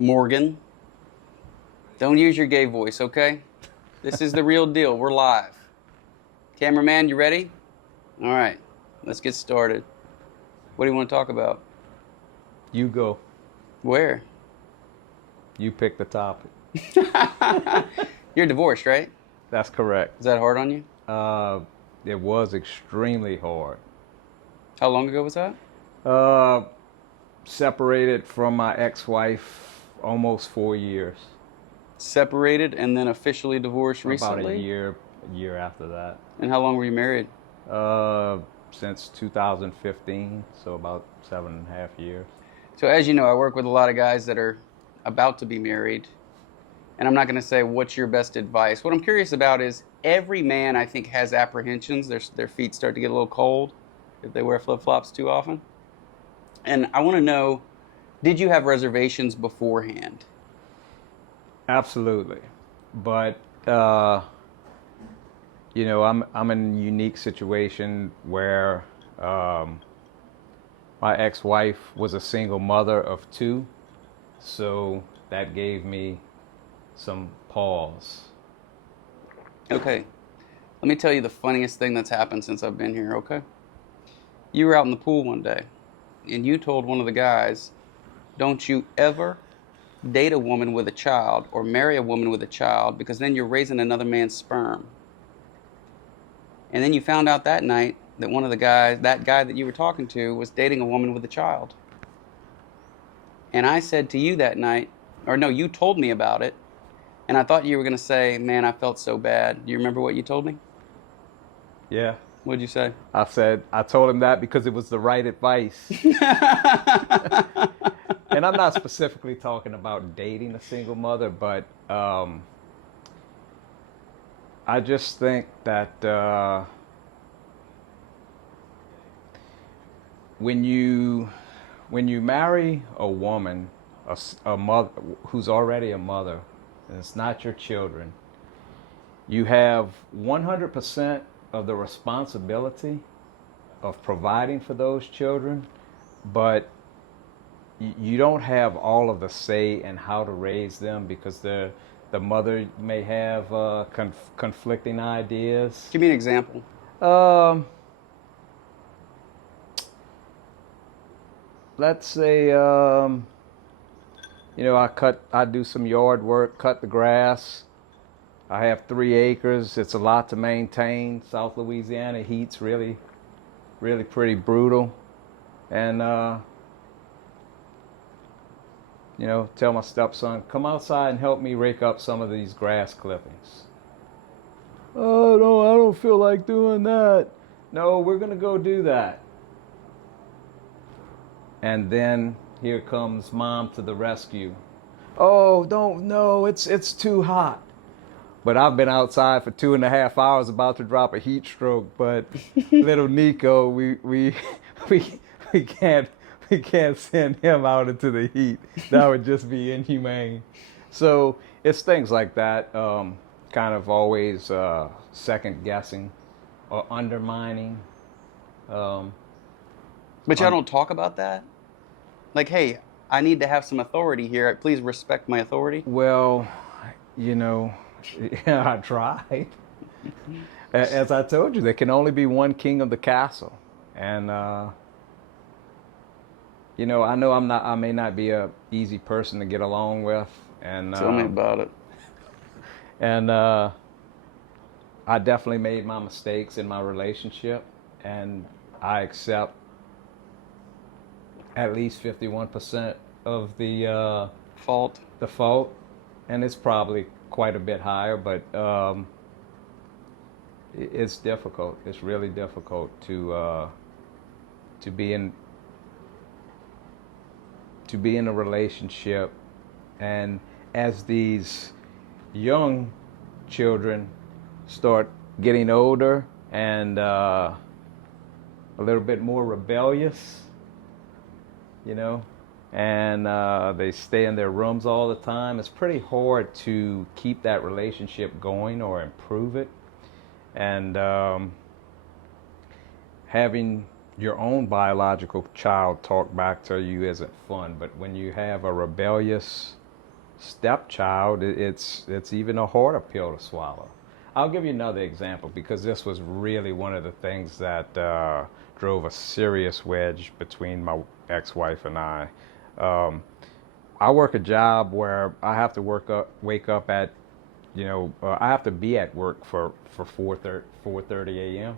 Morgan. Don't use your gay voice, okay? This is the real deal. We're live. Cameraman, you ready? All right, let's get started. What do you want to talk about? You go. Where? You pick the topic. You're divorced, right? That's correct. Is that hard on you? It was extremely hard. How long ago was that? Separated from my ex-wife almost 4 years. Separated and then officially divorced recently? About a year after that. And how long were you married? Since 2015, so about 7.5 years. So as you know, I work with a lot of guys that are about to be married. And I'm not going to say what's your best advice. What I'm curious about is every man, I think, has apprehensions. Their feet start to get a little cold if they wear flip-flops too often. And I want to know, did you have reservations beforehand? Absolutely. But, you know, I'm in a unique situation where my ex-wife was a single mother of 2. So that gave me some pause. Okay. Let me tell you the funniest thing that's happened since I've been here, okay? You were out in the pool one day, and you told one of the guys, don't you ever date a woman with a child or marry a woman with a child, because then you're raising another man's sperm. And then you found out that night that one of the guys, that guy that you were talking to, was dating a woman with a child. And I said to you that night, or no, you told me about it, and I thought you were going to say, man, I felt so bad. Do you remember what you told me? Yeah. What'd you say? I told him that because it was the right advice. And I'm not specifically talking about dating a single mother, but I just think that when you marry a woman, a mother who's already a mother, and it's not your children, you have 100% of the responsibility of providing for those children, but you don't have all of the say in how to raise them because the mother may have conflicting ideas. Give me an example. Let's say, you know, I do some yard work, cut the grass. I have 3 acres. It's a lot to maintain. South Louisiana heat's really pretty brutal. And, you know, tell my stepson, come outside and help me rake up some of these grass clippings. Oh, no, I don't feel like doing that. No, we're going to go do that. And then here comes mom to the rescue. Oh, no, it's too hot. But I've been outside for 2.5 hours about to drop a heat stroke. But little Nico, we can't send him out into the heat. That would just be inhumane. So it's things like that, kind of always second guessing or undermining. But y'all don't talk about that? Like, hey, I need to have some authority here. Please respect my authority. Well, you know, I tried. As I told you, there can only be one king of the castle. And, you know I may not be a easy person to get along with. And tell me about it. And I definitely made my mistakes in my relationship. And I accept at least 51% of the fault. And it's probably quite a bit higher, but it's difficult. It's really difficult to be in a relationship, and as these young children start getting older and a little bit more rebellious, you know, and they stay in their rooms all the time, it's pretty hard to keep that relationship going or improve it. And having your own biological child talk back to you isn't fun, but when you have a rebellious stepchild, it's even a harder pill to swallow. I'll give you another example because this was really one of the things that drove a serious wedge between my ex-wife and I. I work a job where I have to wake up at, I have to be at work for 4:30 a.m.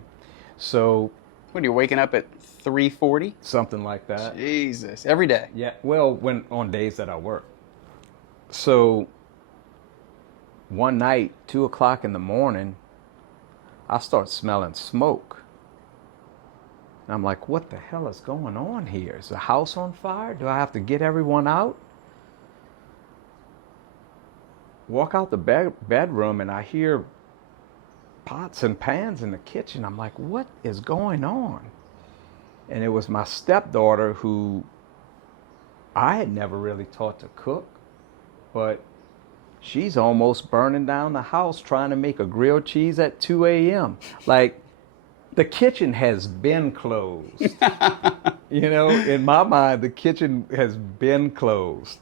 So What, are you waking up at 3:40? something like that. Jesus, every day. Yeah, well, when on days that I work. So one night, 2 o'clock in the morning, I start smelling smoke. And I'm like, what the hell is going on here? Is the house on fire? Do I have to get everyone out? Walk out the bedroom and I hear pots and pans in the kitchen. I'm like, what is going on? And it was my stepdaughter, who I had never really taught to cook, but she's almost burning down the house trying to make a grilled cheese at 2 a.m. Like, the kitchen has been closed. In my mind, the kitchen has been closed.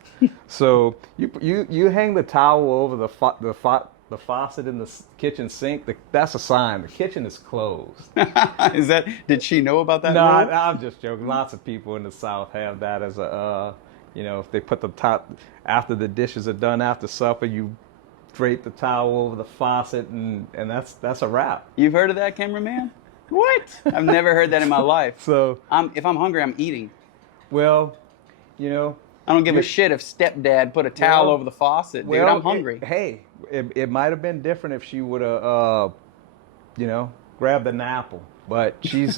So you hang the towel over the faucet in the kitchen sink. That's a sign the kitchen is closed. Did she know about that No, rule? I'm just joking. Lots of people in the South have that as a, if they put the top, after the dishes are done after supper, you drape the towel over the faucet, and that's a wrap. You've heard of that, cameraman? What? I've never heard that in my life. So, If I'm hungry, I'm eating. well, I don't give a shit if stepdad put a towel over the faucet, dude. I'm hungry. It might have been different if she would have, grabbed an apple. But she's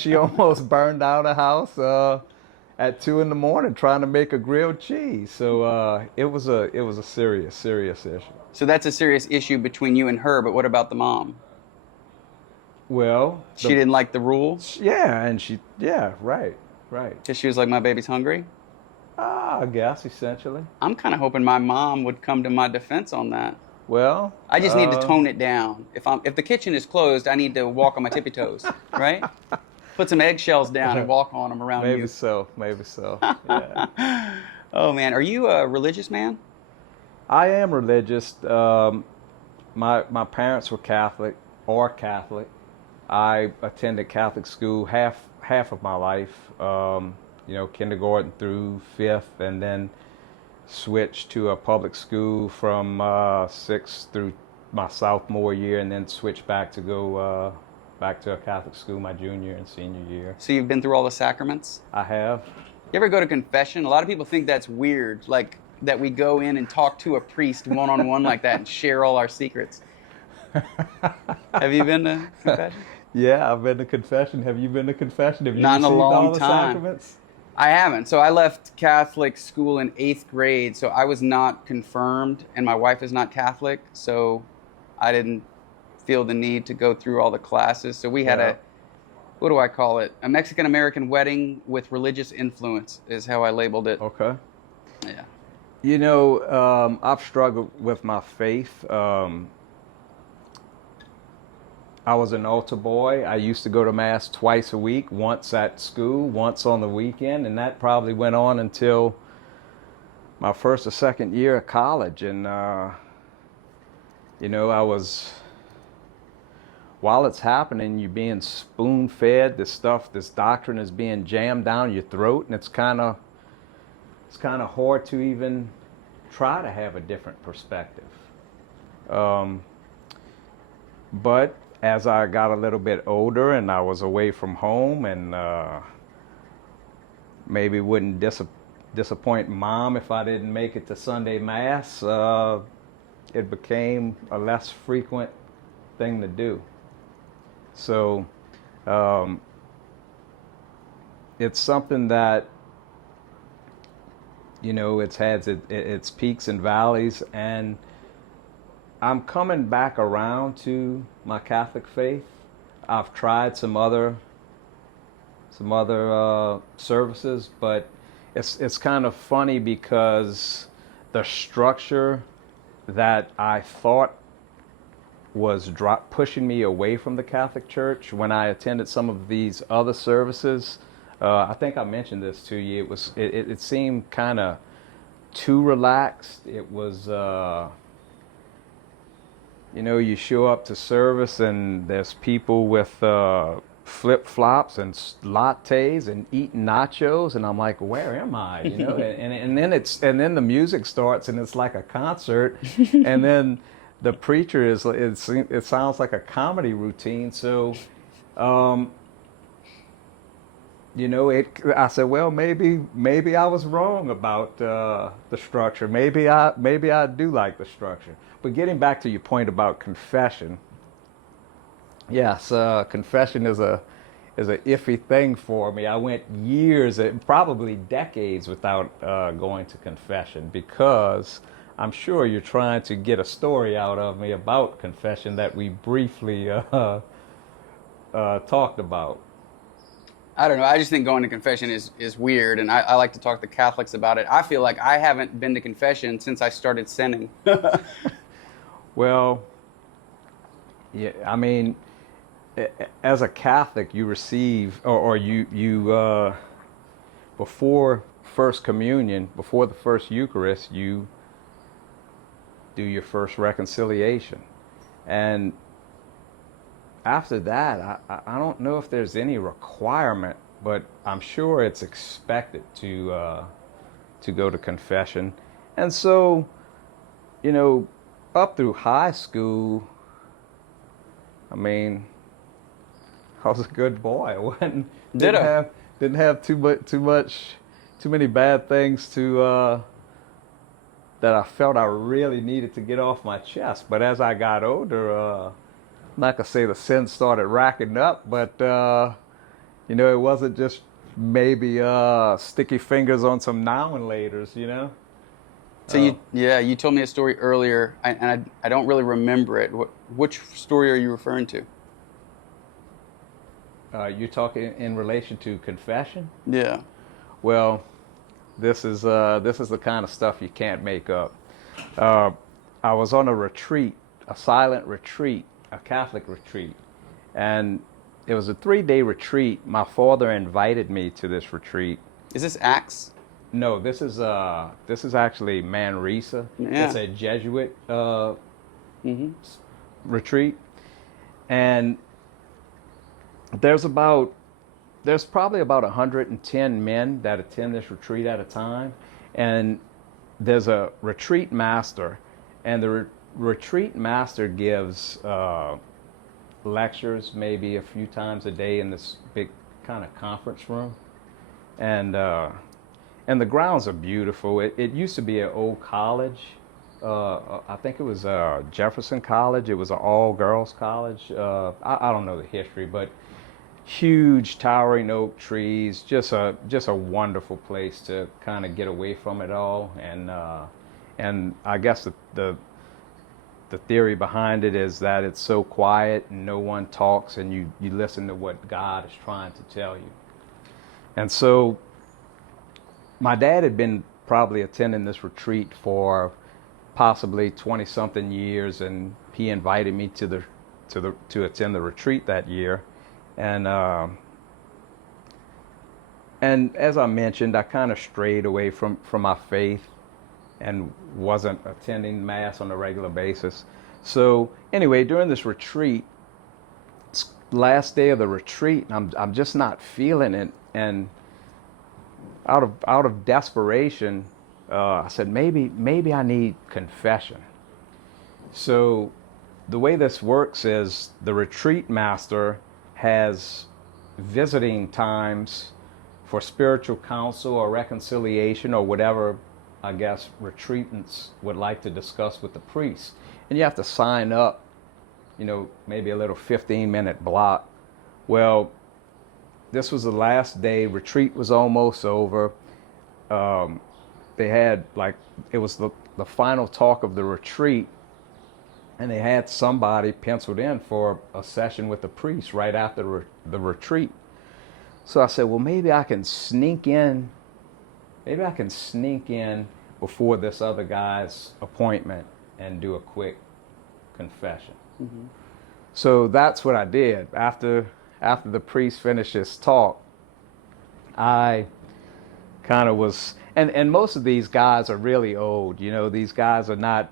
she almost burned down a house at 2 in the morning trying to make a grilled cheese. So it was a serious issue. So that's a serious issue between you and her. But what about the mom? Well, She didn't like the rule? right. Because she was like, my baby's hungry? I guess essentially. I'm kind of hoping my mom would come to my defense on that. Well, I just need to tone it down. If the kitchen is closed, I need to walk on my tippy toes, right? Put some eggshells down and walk on them around maybe you. so. Yeah. Oh, man. Are you a religious man? I am religious. My parents were Catholic. I attended Catholic school half of my life, kindergarten through 5th, and then switched to a public school from 6th through my sophomore year, and then switched back to go back to a Catholic school my junior and senior year. So you've been through all the sacraments? I have. You ever go to confession? A lot of people think that's weird, like that we go in and talk to a priest one-on-one like that and share all our secrets. Have you been to confession? Yeah, I've been to confession. Have you been to confession? Have you Not in a received long all the time. sacraments? I haven't. So I left Catholic school in 8th grade, so I was not confirmed, and my wife is not Catholic, so I didn't feel the need to go through all the classes. So we had what do I call it? A Mexican-American wedding with religious influence is how I labeled it. Okay. Yeah. I've struggled with my faith. I was an altar boy. I used to go to Mass twice a week, once at school, once on the weekend, and that probably went on until my first or second year of college. And, while it's happening, you're being spoon-fed this doctrine is being jammed down your throat, and it's kind of hard to even try to have a different perspective. But as I got a little bit older and I was away from home and maybe wouldn't disappoint Mom if I didn't make it to Sunday Mass, it became a less frequent thing to do. So it's something that, it's had its peaks and valleys, and I'm coming back around to my Catholic faith. I've tried some other services, but it's kind of funny because the structure that I thought was pushing me away from the Catholic Church when I attended some of these other services. I think I mentioned this to you. It seemed kind of too relaxed. It was, you show up to service and there's people with flip-flops and lattes and eating nachos, and I'm like, where am I? And then the music starts and it's like a concert, and then the preacher it sounds like a comedy routine. So, I said, well, maybe I was wrong about the structure. Maybe I do like the structure. But getting back to your point about confession, yes, confession is a iffy thing for me. I went years, probably decades, without going to confession, because I'm sure you're trying to get a story out of me about confession that we briefly talked about. I don't know. I just think going to confession is weird, and I like to talk to Catholics about it. I feel like I haven't been to confession since I started sinning. Well, yeah, I mean, as a Catholic, you receive, or you before First Communion, before the first Eucharist, you do your first reconciliation, and after that, I don't know if there's any requirement, but I'm sure it's expected to go to confession. And so, up through high school, I mean, I was a good boy. Didn't have too many bad things that I felt I really needed to get off my chest. But as I got older, I'm not gonna say the sins started racking up, but it wasn't just maybe sticky fingers on some now and laters, So you told me a story earlier, and I don't really remember it. Which story are you referring to? You're talking in relation to confession? Yeah. Well, this is the kind of stuff you can't make up. I was on a retreat, a silent retreat, a Catholic retreat, and it was a 3-day retreat. My father invited me to this retreat. Is this Acts? No, this is actually Manresa. Yeah. It's a Jesuit retreat, and there's probably about 110 men that attend this retreat at a time, and there's a retreat master, and the retreat master gives lectures maybe a few times a day in this big kind of conference room, and the grounds are beautiful. It used to be an old college. I think it was Jefferson College. It was an all-girls college. I don't know the history, but huge towering oak trees. Just a wonderful place to kind of get away from it all. And I guess the theory behind it is that it's so quiet and no one talks, and you listen to what God is trying to tell you. And so my dad had been probably attending this retreat for possibly 20-something years, and he invited me to attend the retreat that year. And as I mentioned, I kind of strayed away from my faith and wasn't attending Mass on a regular basis. So anyway, during this retreat, last day of the retreat, I'm just not feeling it, and out of desperation, I said maybe I need confession. So the way this works is the retreat master has visiting times for spiritual counsel or reconciliation or whatever, I guess, retreatants would like to discuss with the priest. And you have to sign up, maybe a little 15-minute block. Well, this was the last day. Retreat was almost over. They had, it was the final talk of the retreat, and they had somebody penciled in for a session with the priest right after the retreat. So I said, well, maybe I can sneak in before this other guy's appointment and do a quick confession. Mm-hmm. So that's what I did. After the priest finished his talk, I kind of was, And most of these guys are really old. You know, these guys are not.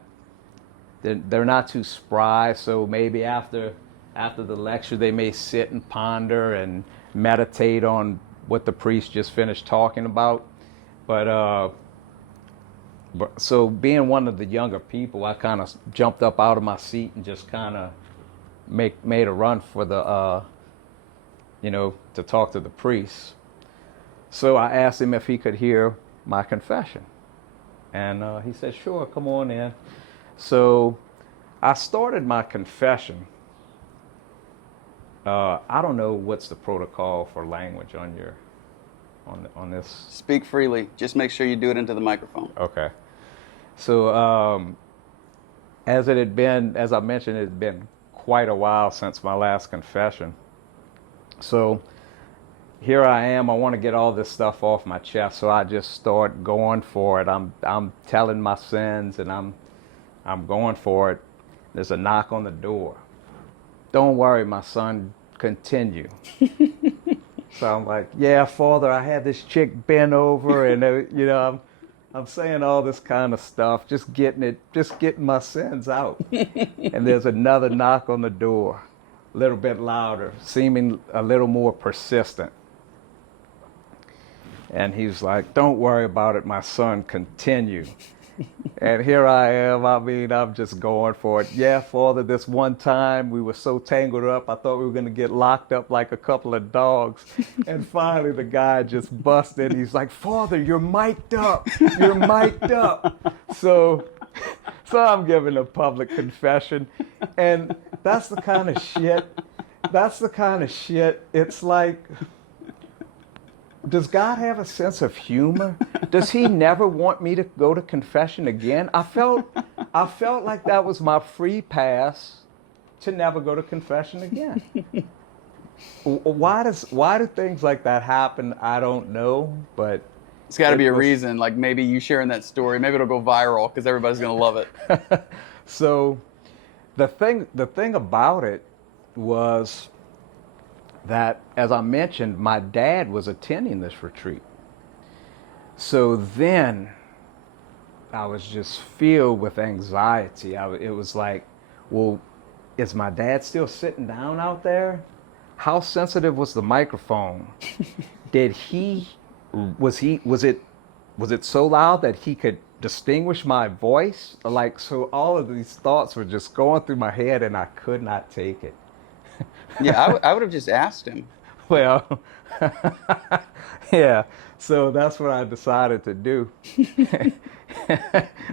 They're not too spry. So maybe after the lecture, they may sit and ponder and meditate on what the priest just finished talking about. But so being one of the younger people, I kind of jumped up out of my seat and just kind of made a run for the, to talk to the priest. So I asked him if he could hear my confession. And he said, sure, come on in. So I started my confession. I don't know what's the protocol for language on this. Speak freely. Just make sure you do it into the microphone. Okay. So as I mentioned, it had been quite a while since my last confession. So here I am. I want to get all this stuff off my chest, so I just start going for it. I'm telling my sins, and I'm going for it. There's a knock on the door. Don't worry, my son. Continue. So I'm like, yeah, Father, I had this chick bent over, and I'm saying all this kind of stuff, just getting my sins out. And there's another knock on the door, a little bit louder, seeming a little more persistent. And he's like, don't worry about it, my son, continue. And here I am. I mean, I'm just going for it. Yeah, Father, this one time we were so tangled up, I thought we were going to get locked up like a couple of dogs. And finally the guy just busted. He's like, Father, you're mic'd up. You're mic'd up. So I'm giving a public confession. And that's the kind of shit. It's like, does God have a sense of humor? Does he never want me to go to confession again? I felt like that was my free pass to never go to confession again. Why do things like that happen? I don't know, but it's got to be a reason. Like maybe you sharing that story, maybe it'll go viral because everybody's gonna love it. So the thing about it was that, as I mentioned, my dad was attending this retreat. So then I was just filled with anxiety. It was like, well, is my dad still sitting down out there? How sensitive was the microphone? Was it so loud that he could distinguish my voice? Like, so all of these thoughts were just going through my head, and I could not take it. Yeah, I would have just asked him. Well, yeah, so that's what I decided to do.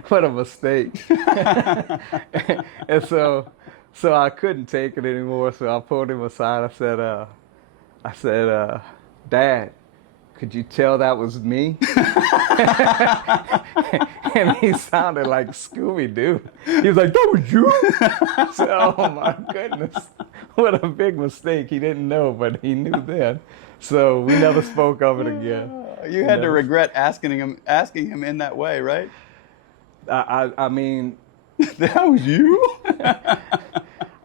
What a mistake. And so I couldn't take it anymore, so I pulled him aside. I said, Dad, could you tell that was me? And he sounded like Scooby-Doo. He was like, that was you? I said, oh my goodness. What a big mistake. He didn't know, but he knew then. So we never spoke of it again. You had to regret asking him in that way, right? I mean, that was you?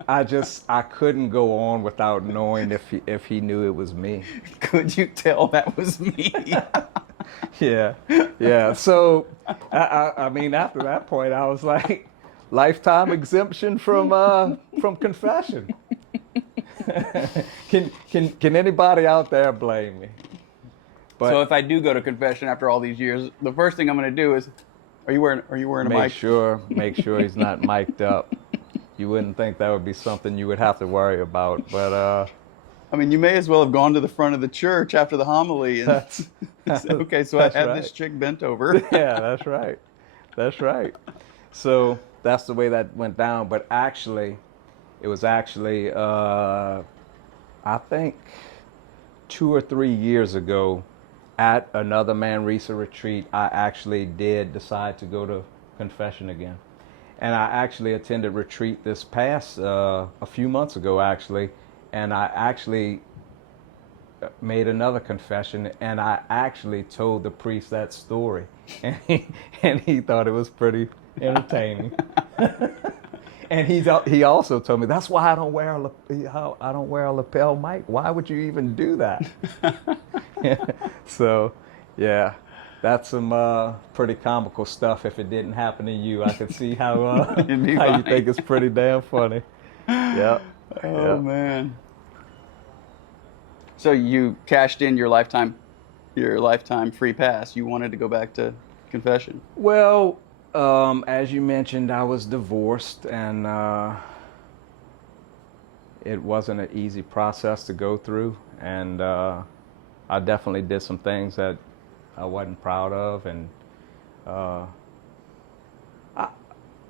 I couldn't go on without knowing if he knew it was me. Could you tell that was me? Yeah. So, I mean, after that point, I was like, lifetime exemption from confession. Can anybody out there blame me? But so if I do go to confession after all these years, the first thing I'm going to do is, are you wearing a mic? Make sure he's not mic'd up. You wouldn't think that would be something you would have to worry about, but I mean, you may as well have gone to the front of the church after the homily and okay, so I had this chick bent over. Yeah, that's right. So that's the way that went down. But actually, it was actually I think 2 or 3 years ago at another Manresa retreat, I actually did decide to go to confession again. And I actually attended retreat this past, a few months ago actually, and I actually made another confession, and I actually told the priest that story, and he thought it was pretty entertaining. And he also told me, that's why I don't wear a lapel mic. Why would you even do that? So, yeah. That's some pretty comical stuff. If it didn't happen to you, I could see how It'd be how you funny. think it's pretty damn funny. Yep. Oh Yep. man. So you cashed in your lifetime free pass. You wanted to go back to confession. Well, as you mentioned, I was divorced, and it wasn't an easy process to go through, and I definitely did some things that I wasn't proud of, and uh,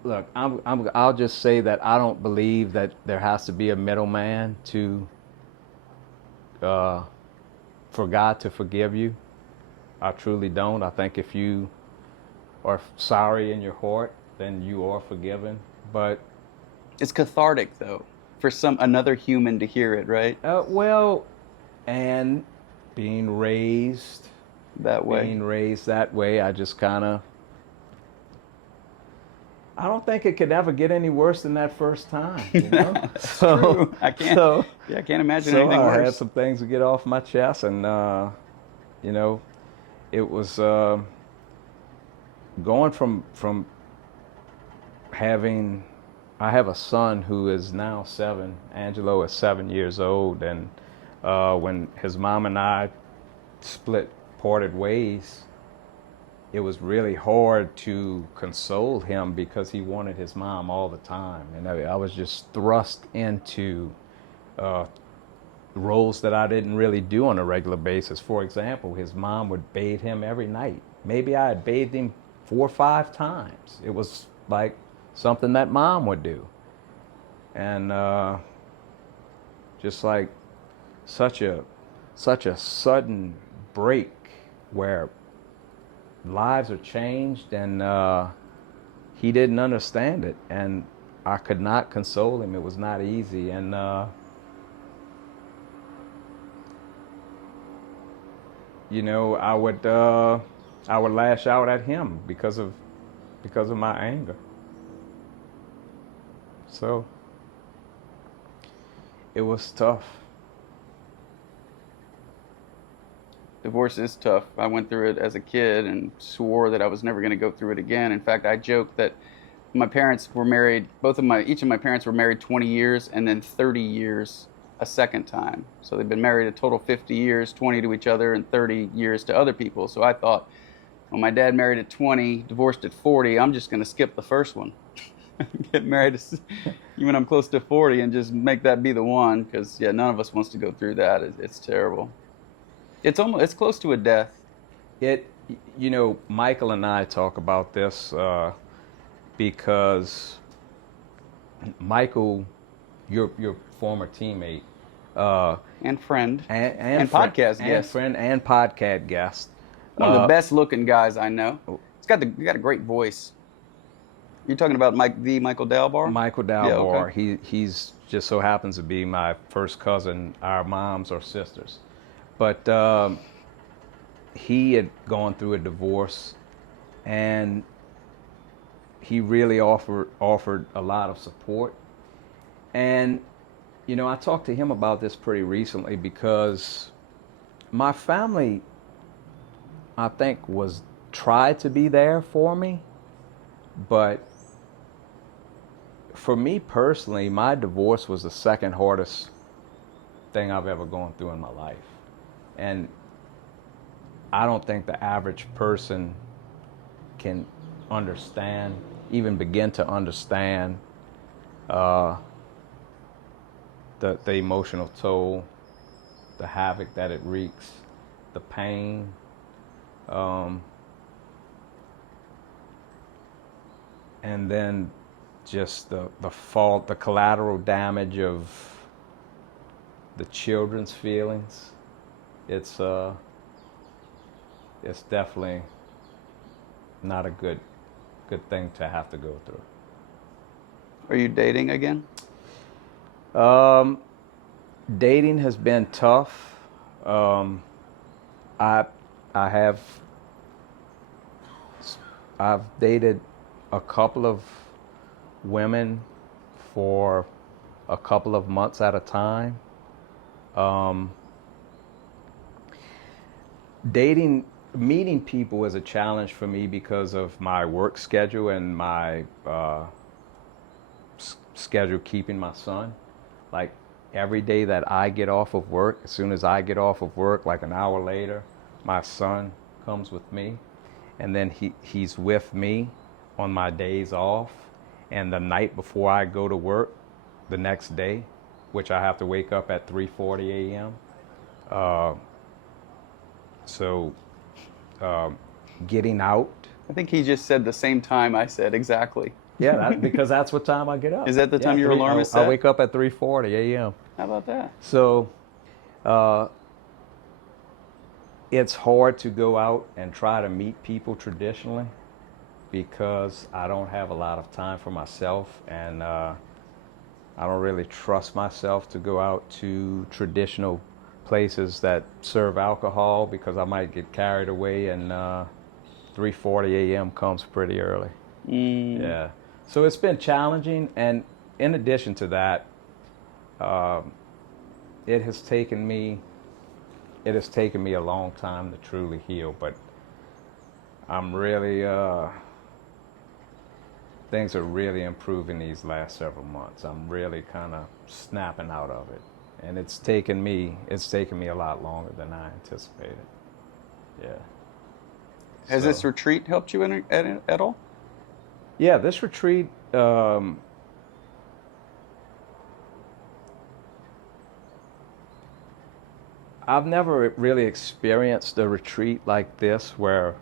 look, I'll just say that I don't believe that there has to be a middleman to for God to forgive you. I truly don't. I think if you are sorry in your heart, then you are forgiven. But It's cathartic though for some another human to hear it, right? well, and being raised That way. being raised that way, I just kind of I don't think it could ever get any worse than that first time, you know? That's true. I can't. So, Yeah, I can't imagine so anything I had worse. some things to get off my chest, and you know, it was going from having. I have a son who is now 7. Angelo is 7 years old, and when his mom and I parted ways, it was really hard to console him because he wanted his mom all the time, and I was just thrust into uh, roles that I didn't really do on a regular basis. For example, his mom would bathe him every night. Maybe I had bathed him 4 or 5 times. It was like something that mom would do, and just like such a sudden break where lives are changed, and he didn't understand it, and I could not console him. It was not easy, and you know, I would lash out at him because of my anger. So it was tough. Divorce is tough. I went through it as a kid and swore that I was never going to go through it again. In fact, I joke that my parents were married, each of my parents were married 20 years and then 30 years a second time. So they've been married a total 50 years, 20 to each other and 30 years to other people. So I thought, well, my dad married at 20, divorced at 40, I'm just going to skip the first one. Get married when I'm close to 40 and just make that be the one, because yeah, none of us wants to go through that. It's terrible. It's close to a death. You know, Michael and I talk about this because Michael, your former teammate, And friend. and podcast guest. friend and podcast guest, One of the best looking guys I know. He's got a great voice. You're talking about Michael Dalbar? Michael Yeah, Dalbar. okay. He's just so happens to be my first cousin. Our moms are sisters, but he had gone through a divorce, and he really offered a lot of support. And you know, I talked to him about this pretty recently because my family, I think, was tried to be there for me, but for me personally, my divorce was the second hardest thing I've ever gone through in my life. And I don't think the average person can understand, even begin to understand the emotional toll, the havoc that it wreaks, the pain, and then just the fault, the collateral damage of the children's feelings. It's definitely not a good thing to have to go through. Are you dating again? Dating has been tough. I've dated a couple of women for a couple of months at a time. Dating meeting people is a challenge for me because of my work schedule and my schedule keeping my son. Like every day that I get off of work, as soon as I get off of work, like an hour later, my son comes with me, and then he's with me on my days off, and the night before I go to work the next day, which I have to wake up at 3:40 a.m. So getting out. I think he just said the same time I said exactly. Yeah, because that's what time I get up. Is that the time your alarm is set? I wake up at 3:40 a.m. How about that? So it's hard to go out and try to meet people traditionally because I don't have a lot of time for myself, and I don't really trust myself to go out to traditional places that serve alcohol because I might get carried away, and 3:40 a.m. comes pretty early. Yeah. So it's been challenging, and in addition to that, it has taken me a long time to truly heal, but I'm really things are really improving these last several months. I'm really kind of snapping out of it, and it's taken me a lot longer than I anticipated. Yeah. Has this retreat helped you at all? Yeah, this retreat, I've never really experienced a retreat like this where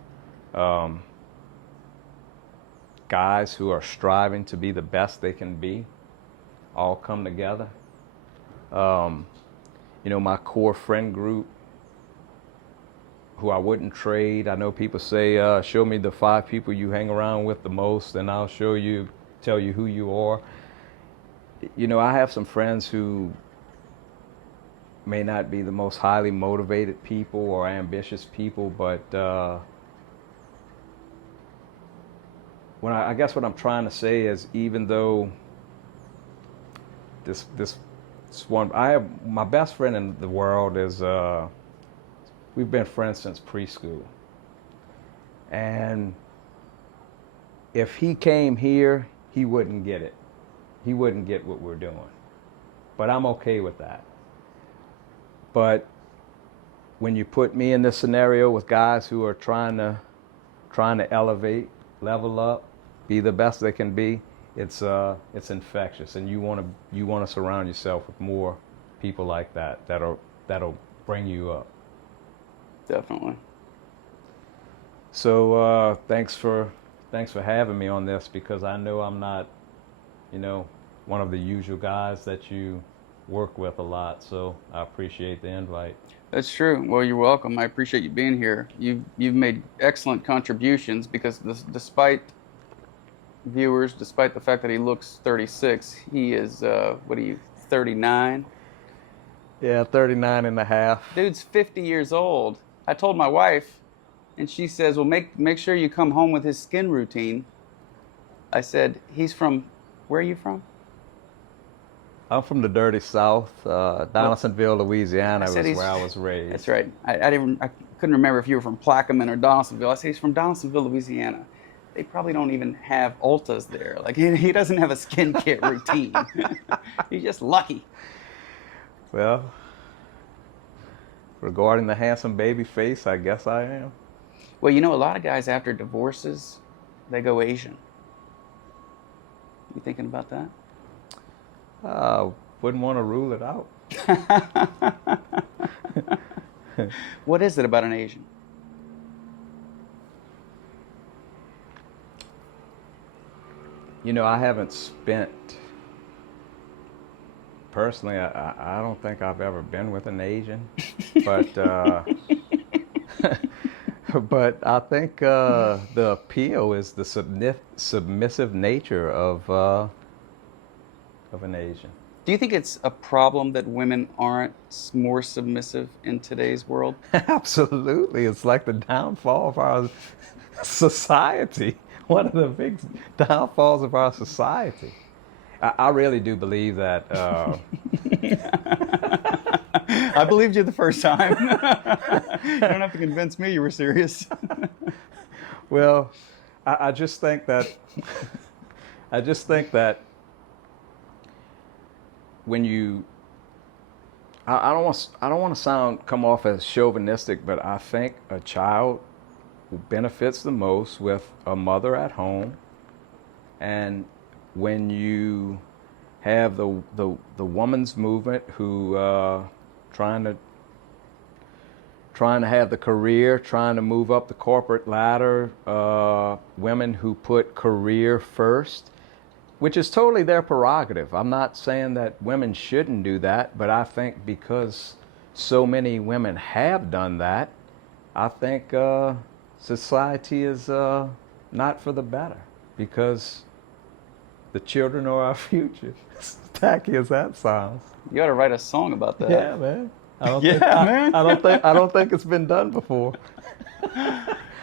guys who are striving to be the best they can be all come together. My core friend group, who I wouldn't trade. I know people say, show me the 5 people you hang around with the most, and I'll tell you who you are. I have some friends who may not be the most highly motivated people or ambitious people, but I guess what I'm trying to say is, even though this one, my best friend in the world is, we've been friends since preschool. And if he came here, he wouldn't get it. He wouldn't get what we're doing. But I'm okay with that. But when you put me in this scenario with guys who are trying to elevate, level up, be the best they can be, it's infectious, and you want to surround yourself with more people like that'll bring you up. Definitely. So thanks for having me on this, because I know I'm not, one of the usual guys that you work with a lot. So I appreciate the invite. That's true. Well, you're welcome. I appreciate you being here. You've made excellent contributions, because despite the fact that he looks 36, he is 39? Yeah, 39 and a half. Dude's 50 years old. I told my wife, and she says, well, make sure you come home with his skin routine. I said, where are you from? I'm from the dirty South, Donaldsonville, Louisiana is where I was raised. That's right. I couldn't remember if you were from Plaquemine or Donaldsonville. I said he's from Donaldsonville, Louisiana. They probably don't even have Ultas there. Like, he doesn't have a skincare routine. He's just lucky. Well, regarding the handsome baby face, I guess I am. Well, a lot of guys after divorces, they go Asian. You thinking about that? Wouldn't want to rule it out. What is it about an Asian? I haven't spent, personally, I don't think I've ever been with an Asian, but but I think the appeal is the submissive nature of an Asian. Do you think it's a problem that women aren't more submissive in today's world? Absolutely. It's like the downfall of our society. One of the big downfalls of our society. I really do believe that I believed you the first time. You don't have to convince me you were serious. Well, I just think that I just think that when you I don't want to come off as chauvinistic, but I think a child benefits the most with a mother at home, and when you have the woman's movement who trying to have the career, trying to move up the corporate ladder, women who put career first, which is totally their prerogative. I'm not saying that women shouldn't do that, but I think because so many women have done that, I think society is not for the better, because the children are our future. As tacky as that sounds. You ought to write a song about that. Yeah, man. Man. I don't think it's been done before.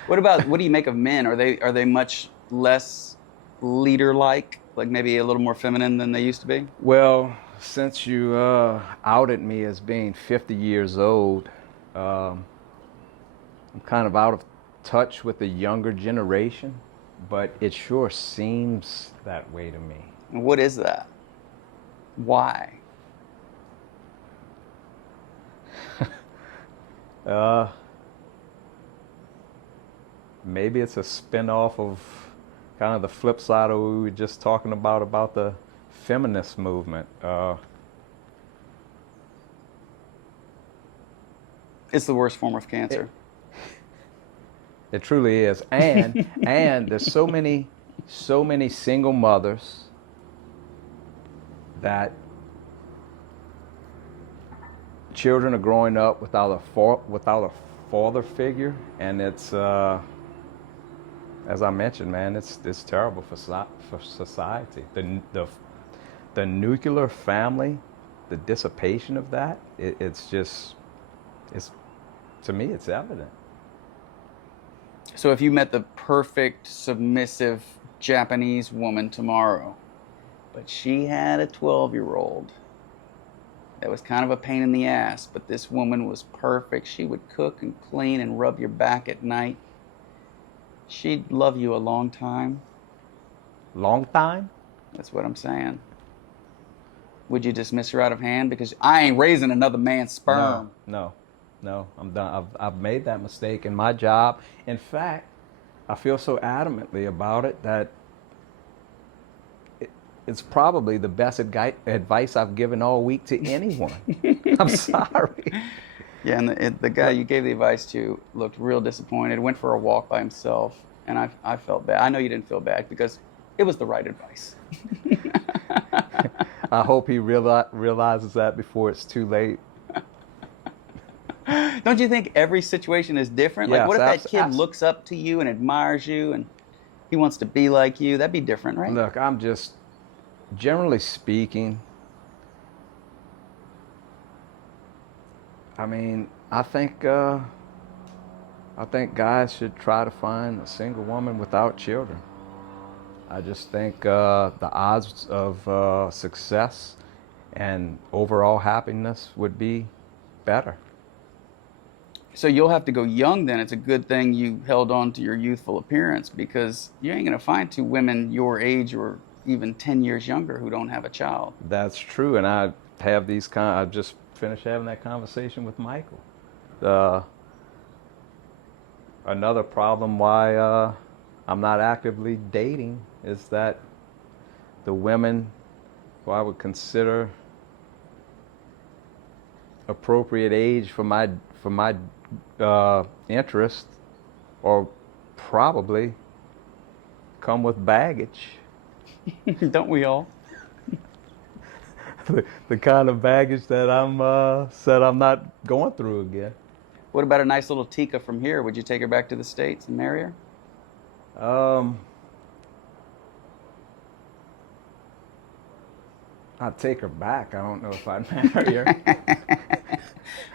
What do you make of men? Are they much less leader-like maybe a little more feminine than they used to be? Well, since you outed me as being 50 years old, I'm kind of out of touch with the younger generation, but it sure seems that way to me. What is that? Why? Maybe it's a spin-off of kind of the flip side of what we were just talking about the feminist movement. It's the worst form of cancer. It truly is, and there's so many single mothers that children are growing up without a father figure, and it's as I mentioned, man, it's terrible for society. The nuclear family, the dissipation of that, it's to me, it's evident. So if you met the perfect submissive Japanese woman tomorrow, but she had a 12-year-old that was kind of a pain in the ass, but this woman was perfect. She would cook and clean and rub your back at night. She'd love you a long time. Long time? That's what I'm saying. Would you dismiss her out of hand? Because I ain't raising another man's sperm. No, I'm done. I've made that mistake in my job. In fact, I feel so adamantly about it that it's probably the best advice I've given all week to anyone. I'm sorry. Yeah, and the guy you gave the advice to looked real disappointed, went for a walk by himself, and I felt bad. I know you didn't feel bad because it was the right advice. I hope he realizes that before it's too late. Don't you think every situation is different? Yes, What if that kid looks up to you and admires you and he wants to be like you? That'd be different, right? Look, I'm just, generally speaking, I mean, I think guys should try to find a single woman without children. I just think the odds of success and overall happiness would be better. So you'll have to go young then. It's a good thing you held on to your youthful appearance, because you ain't going to find two women your age or even 10 years younger who don't have a child. That's true, and I just finished having that conversation with Michael. Another problem why I'm not actively dating is that the women who I would consider appropriate age for my interest, or probably come with baggage. Don't we all? the kind of baggage that I'm not going through again. What about a nice little Tika from here? Would you take her back to the States and marry her? I'd take her back. I don't know if I'd marry her.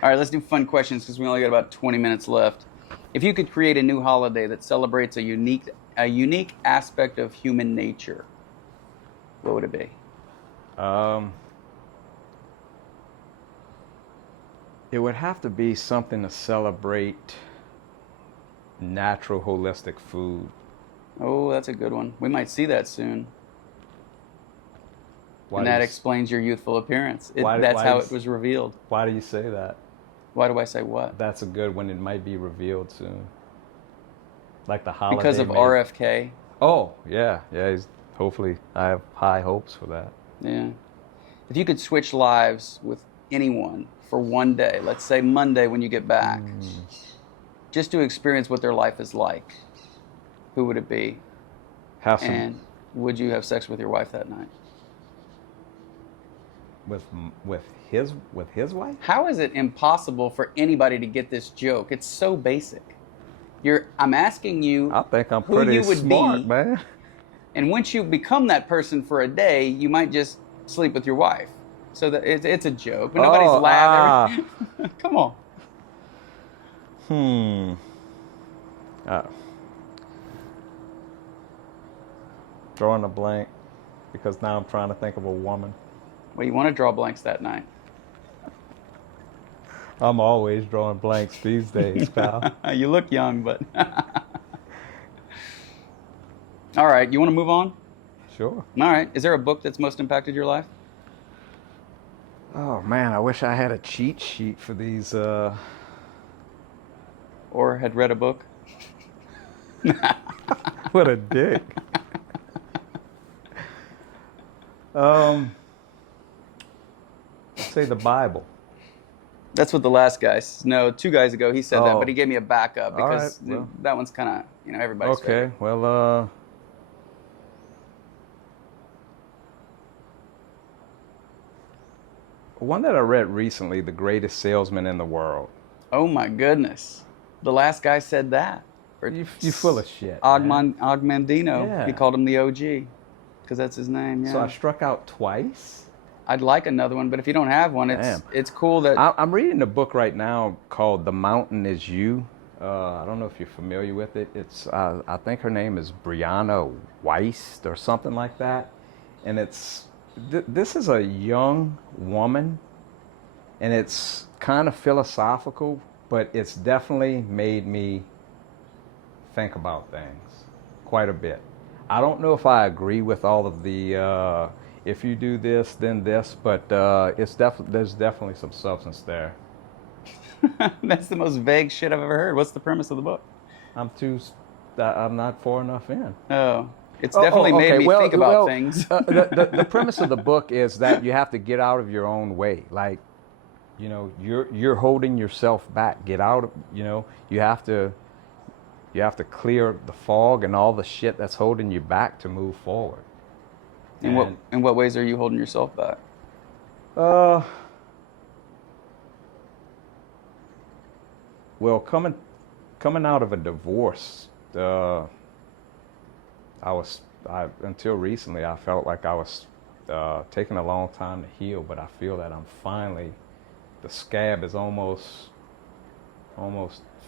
All right, let's do fun questions because we only got about 20 minutes left. If you could create a new holiday that celebrates a unique aspect of human nature, what would it be? It would have to be something to celebrate natural, holistic food. Oh, that's a good one. We might see that soon. Why And do that you, explains your youthful appearance. why, That's why how you, it was revealed. why do you say that? Why do I say what? That's a good one. It might be revealed soon. Like the holiday. Because of made- RFK. Oh, yeah. Yeah, hopefully I have high hopes for that. Yeah. If you could switch lives with anyone for one day, let's say Monday when you get back, just to experience what their life is like, who would it be? Have some And would you have sex with your wife that night? with his wife? How is it impossible for anybody to get this joke? It's so basic. I'm asking you I think I'm who pretty you would smart, be, man. and once you become that person for a day, you might just sleep with your wife. So that it's a joke, but nobody's laughing. Come on. Drawing a blank because now I'm trying to think of a woman. Well, you want to draw blanks that night. I'm always drawing blanks these days, pal. You look young, but... All right, you want to move on? Sure. All right. Is there a book that's most impacted your life? Oh man, I wish I had a cheat sheet for these. Or had read a book? What a dick. Let's say the Bible. That's what the last guy... No, 2 guys ago he said that, Oh. but he gave me a backup All because right, well. that one's kind of, everybody's Okay, favorite. well, one that I read recently, The Greatest Salesman in the World. Oh my goodness. The last guy said that. You full of shit. man. Ogmandino. Yeah. He called him the OG because that's his name. Yeah. So I struck out twice. I'd like another one, but if you don't have one, Damn. it's cool that... I'm reading a book right now called The Mountain Is You. I don't know if you're familiar with it. It's I think her name is Brianna Weist or something like that. And this is a young woman, and it's kind of philosophical, but it's definitely made me think about things quite a bit. I don't know if I agree with all of the if you do this, then this, but there's definitely some substance there. That's the most vague shit I've ever heard. What's the premise of the book? I'm not far enough in. Oh, it's definitely made me think about things. The premise of the book is that you have to get out of your own way. Like, you're holding yourself back. Get out. You have to clear the fog and all the shit that's holding you back to move forward. In what ways are you holding yourself back? Well, coming out of a divorce, until recently I felt like I was taking a long time to heal, but I feel that the scab is almost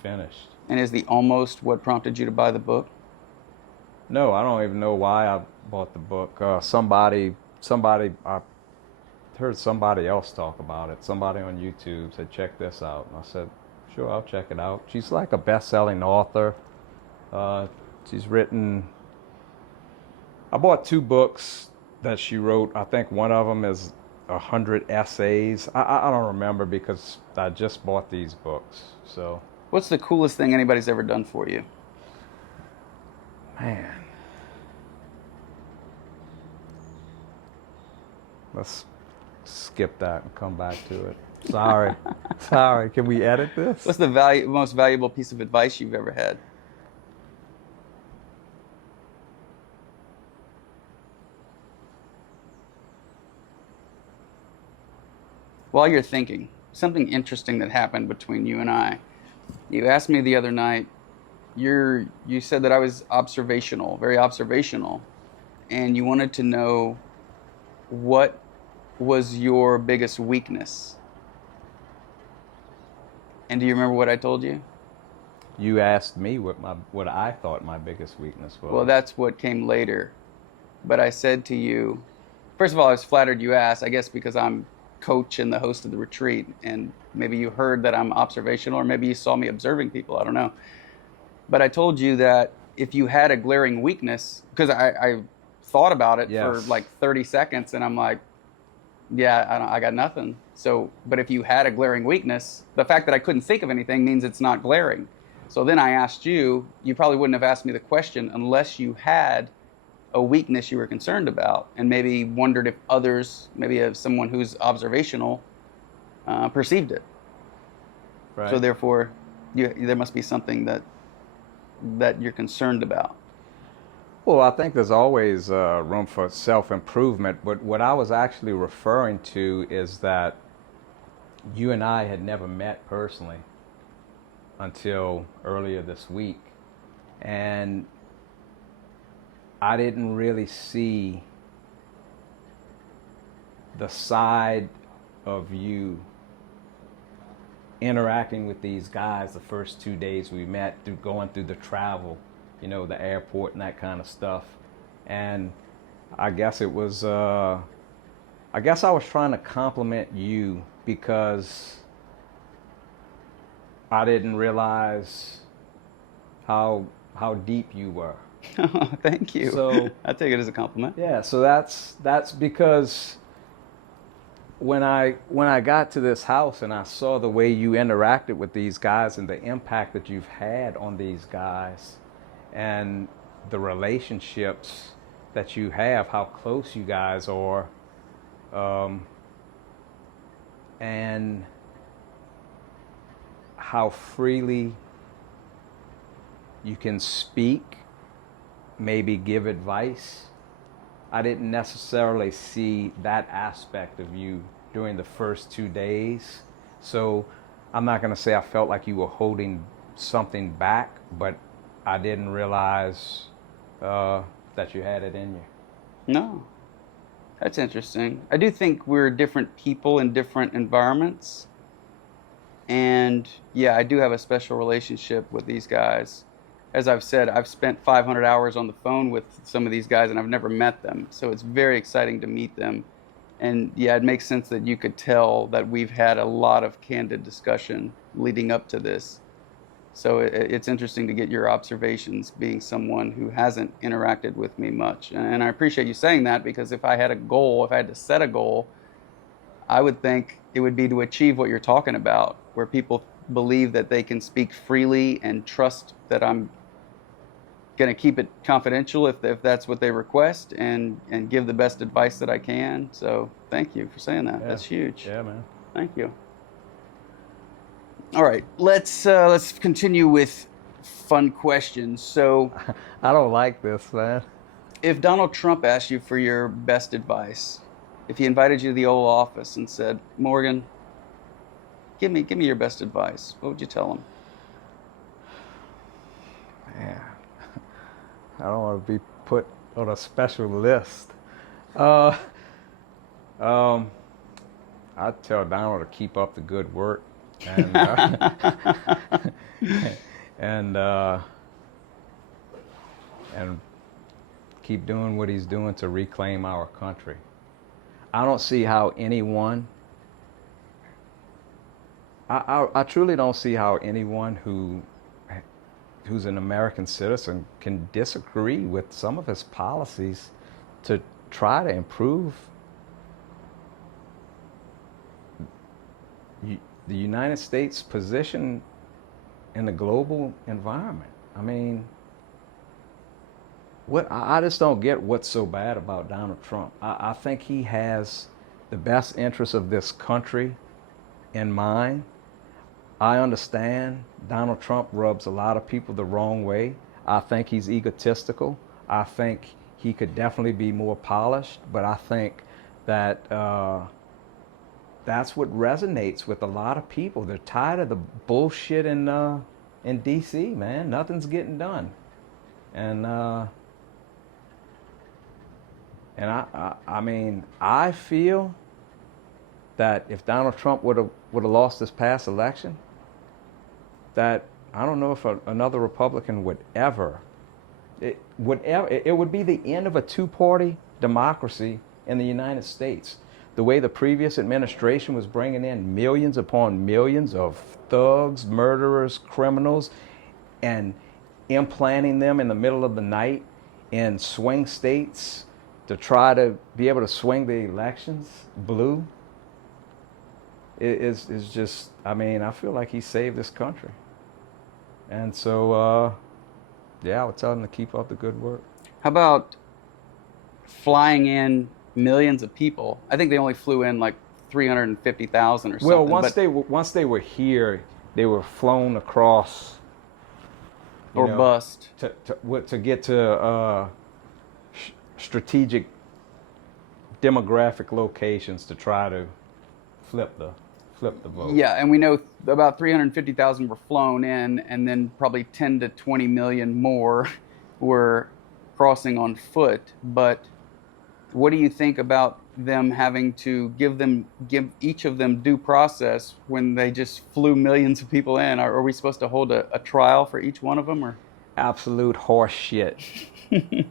finished. And is the almost what prompted you to buy the book? No, I don't even know why I bought the book. I heard somebody else talk about it. Somebody on YouTube said, check this out. And I said, sure, I'll check it out. She's like a best-selling author. She's written... I bought 2 books that she wrote. I think one of them is 100 essays. I don't remember because I just bought these books. So, what's the coolest thing anybody's ever done for you? Man. Let's skip that and come back to it. Sorry. Sorry. Can we edit this? What's the most valuable piece of advice you've ever had? While you're thinking, something interesting that happened between you and I. You asked me the other night, you said that I was observational, very observational, and you wanted to know what was your biggest weakness. And do you remember what I told you? You asked me what I thought my biggest weakness was. Well, that's what came later. But I said to you, first of all, I was flattered you asked, I guess because I'm coach and the host of the retreat, and maybe you heard that I'm observational, or maybe you saw me observing people, I don't know. But I told you that if you had a glaring weakness, because I thought about it for Yes. like 30 seconds, and I'm like, yeah, I got nothing. So, but if you had a glaring weakness, the fact that I couldn't think of anything means it's not glaring. So then I asked you, you probably wouldn't have asked me the question unless you had a weakness you were concerned about, and maybe wondered if others, maybe if someone who's observational, perceived it. Right. So therefore, there must be something that you're concerned about. Well, I think there's always room for self-improvement, but what I was actually referring to is that you and I had never met personally until earlier this week, and I didn't really see the side of you interacting with these guys the first 2 days we met, through going through the travel, you know, the airport and that kind of stuff. And I guess it was, I guess I was trying to compliment you because I didn't realize how deep you were. Thank you. So I take it as a compliment. yeah, so that's because when I got to this house and I saw the way you interacted with these guys and the impact that you've had on these guys and the relationships that you have, how close you guys are, and how freely you can speak, maybe give advice. I didn't necessarily see that aspect of you during the first 2 days. So I'm not going to say I felt like you were holding something back, but I didn't realize that you had it in you. No, that's interesting. I do think we're different people in different environments. And yeah, I do have a special relationship with these guys. As I've said, I've spent 500 hours on the phone with some of these guys, and I've never met them. So it's very exciting to meet them. And yeah, it makes sense that you could tell that we've had a lot of candid discussion leading up to this. So it's interesting to get your observations, being someone who hasn't interacted with me much. And I appreciate you saying that, because if I had a goal, if I had to set a goal, I would think it would be to achieve what you're talking about, where people believe that they can speak freely and trust that I'm going to keep it confidential if that's what they request, and give the best advice that I can. So thank you for saying that. Yeah. That's huge. Yeah, man. Thank you. All right, let's continue with fun questions. So I don't like this, man. if Donald Trump asked you for your best advice, if he invited you to the Oval Office and said, Morgan, give me your best advice, what would you tell him? Man, I don't want to be put on a special list. I'd tell Donald to keep up the good work, and and keep doing what he's doing to reclaim our country. I don't see how anyone. I truly don't see how anyone who's an American citizen can disagree with some of his policies to try to improve the United States' position in the global environment. I mean, I just don't get what's so bad about Donald Trump. I think he has the best interests of this country in mind. I understand Donald Trump rubs a lot of people the wrong way. I think he's egotistical. I think he could definitely be more polished, but I think that that's what resonates with a lot of people. They're tired of the bullshit in D.C., man. Nothing's getting done. And I mean, I feel that if Donald Trump would have lost this past election, that I don't know if another Republican would ever. It would be the end of a two-party democracy in the United States. the way the previous administration was bringing in millions upon millions of thugs, murderers, criminals, and implanting them in the middle of the night in swing states to try to be able to swing the elections blue, is just, I mean, I feel like he saved this country. And so, yeah, I would tell him to keep up the good work. How about flying in millions of people? I think they only flew in like 350,000 or something. Well, once they were here, they were flown across, or bust to get to strategic demographic locations to try to flip the vote. Yeah, and we know about 350,000 were flown in, and then probably 10 to 20 million more were crossing on foot. But what do you think about them having to give each of them due process when they just flew millions of people in? Are we supposed to hold a trial for each one of them, or? Absolute horse shit.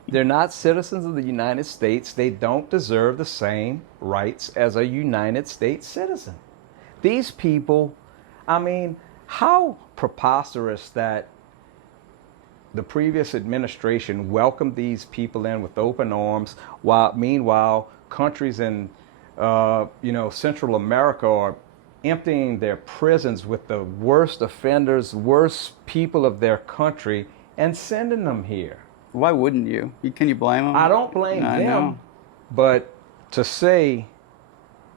They're not citizens of the United States. They don't deserve the same rights as a United States citizen. These people, I mean, how preposterous that the previous administration welcomed these people in with open arms, while meanwhile countries in Central America are emptying their prisons with the worst offenders, worst people of their country, and sending them here. Why wouldn't you? Can you blame them? I don't blame them, but to say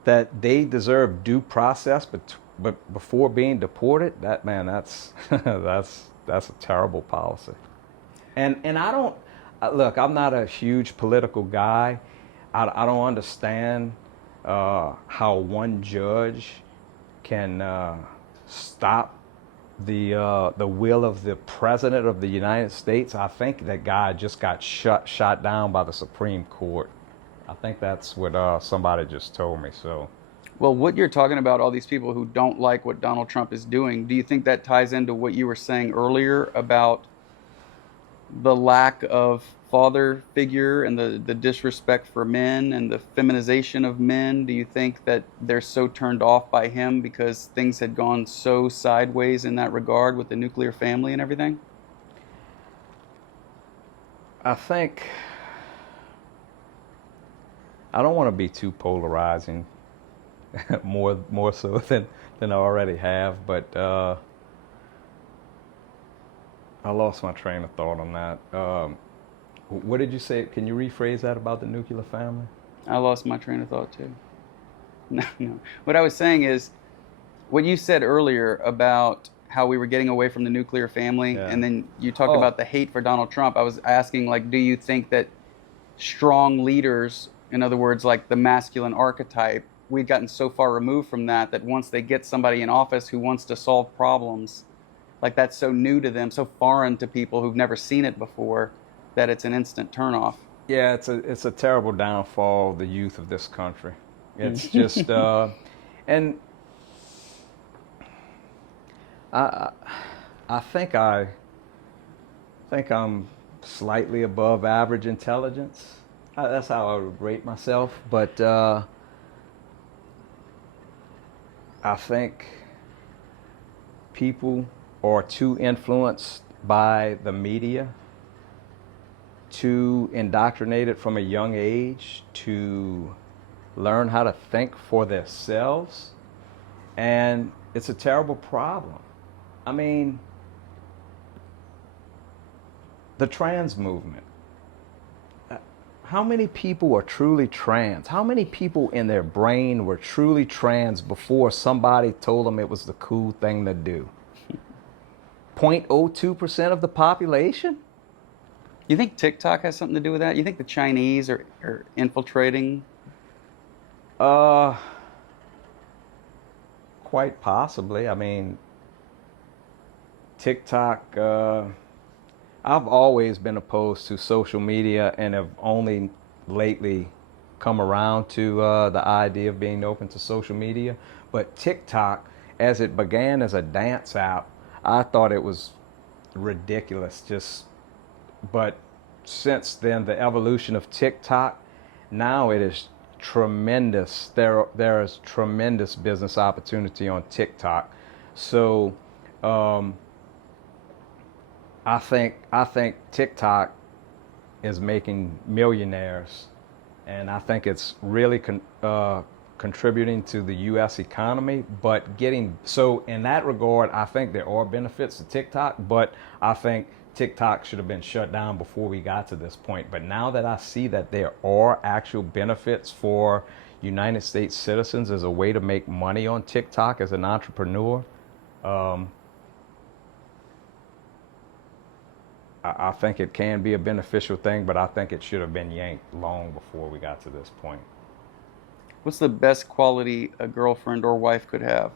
that they deserve due process, but before being deported, that's a terrible policy. And I don't look. I'm not a huge political guy. I don't understand how one judge can stop the will of the president of the United States. I think that guy just got shot down by the Supreme Court. I think that's what somebody just told me. So, well, what you're talking about, all these people who don't like what Donald Trump is doing, do you think that ties into what you were saying earlier about the lack of father figure and the disrespect for men and the feminization of men? Do you think that they're so turned off by him because things had gone so sideways in that regard with the nuclear family and everything? I think I don't want to be too polarizing, more so than I already have, but I lost my train of thought on that. What did you say? Can you rephrase that about the nuclear family? I lost my train of thought too. No. What I was saying is, what you said earlier about how we were getting away from the nuclear family, and then you talked about the hate for Donald Trump. I was asking, like, do you think that strong leaders, in other words, like the masculine archetype, we've gotten so far removed from that once they get somebody in office who wants to solve problems, like that's so new to them, so foreign to people who've never seen it before, that it's an instant turnoff? Yeah, it's a terrible downfall of the youth of this country. It's just, and I think I'm slightly above average intelligence. That's how I would rate myself. But I think people are too influenced by the media, too indoctrinated from a young age to learn how to think for themselves. And it's a terrible problem. I mean, the trans movement. How many people are truly trans? How many people in their brain were truly trans before somebody told them it was the cool thing to do? 0.02% of the population? You think TikTok has something to do with that? You think the Chinese are infiltrating? Quite possibly. I mean, TikTok, I've always been opposed to social media and have only lately come around to the idea of being open to social media. But TikTok, as it began as a dance app, I thought it was ridiculous. But since then, the evolution of TikTok, now it is tremendous. There is tremendous business opportunity on TikTok. So I think TikTok is making millionaires, and I think it's really contributing to the U.S. economy. But so in that regard, I think there are benefits to TikTok, but I think TikTok should have been shut down before we got to this point. But now that I see that there are actual benefits for United States citizens as a way to make money on TikTok as an entrepreneur, I think it can be a beneficial thing, but I think it should have been yanked long before we got to this point. What's the best quality a girlfriend or wife could have?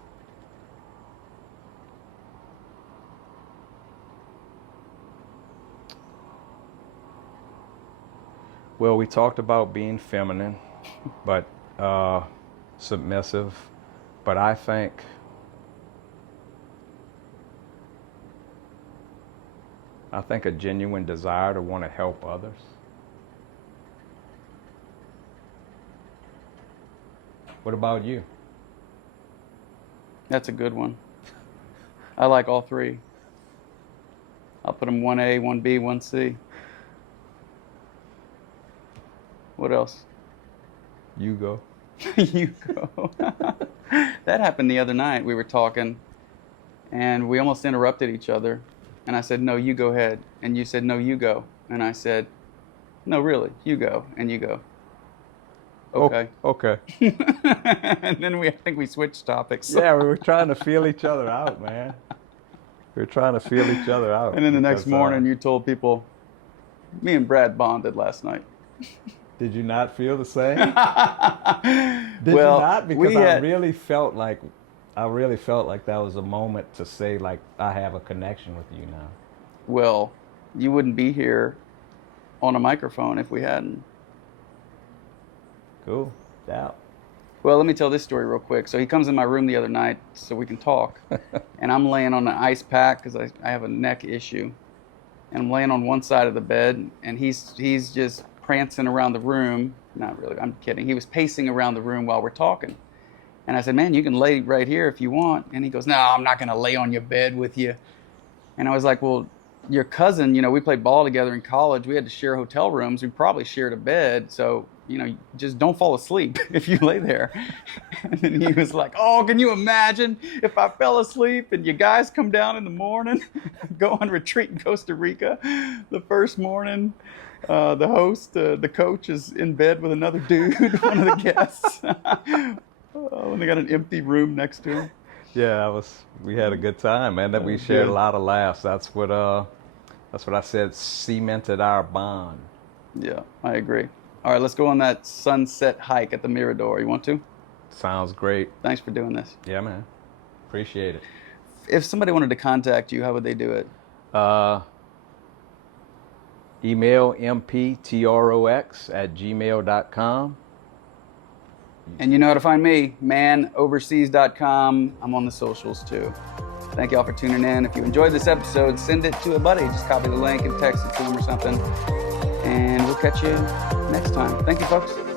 Well, we talked about being feminine, but submissive. But I think a genuine desire to want to help others. What about you? That's a good one. I like all three. I'll put them 1A, 1B, 1C. What else? You go. You go. That happened the other night. We were talking, and we almost interrupted each other. And I said, no, you go ahead. And you said, no, you go. And I said, no, really, you go. And you go, okay. Okay. And then I think we switched topics. Yeah, we were trying to feel each other out, man. We were trying to feel each other out. And then the next morning you told people, me and Brad bonded last night. Did you not feel the same? Did Well, you not? Because I really felt like that was a moment to say, like, I have a connection with you now. Well, you wouldn't be here on a microphone if we hadn't. Cool. Yeah. Well, let me tell this story real quick. So he comes in my room the other night so we can talk. And I'm laying on an ice pack because I have a neck issue. And I'm laying on one side of the bed, and he's just prancing around the room. Not really, I'm kidding. He was pacing around the room while we're talking. And I said, man, you can lay right here if you want. And he goes, no, I'm not going to lay on your bed with you. And I was like, well, your cousin, we played ball together in college. We had to share hotel rooms. We probably shared a bed. So, just don't fall asleep if you lay there. And then he was like, oh, can you imagine if I fell asleep and you guys come down in the morning, go on retreat in Costa Rica the first morning? The host, the coach is in bed with another dude, one of the guests. And they got an empty room next to him. Yeah, we had a good time, man. That we shared a lot of laughs. That's what I said cemented our bond. Yeah, I agree. All right, let's go on that sunset hike at the Mirador. You want to? Sounds great. Thanks for doing this. Yeah, man. Appreciate it. If somebody wanted to contact you, how would they do it? Email mptrox@gmail.com. And you know how to find me, manoverseas.com. I'm on the socials too. Thank y'all for tuning in. If you enjoyed this episode, send it to a buddy. Just copy the link and text it to him or something. And we'll catch you next time. Thank you, folks.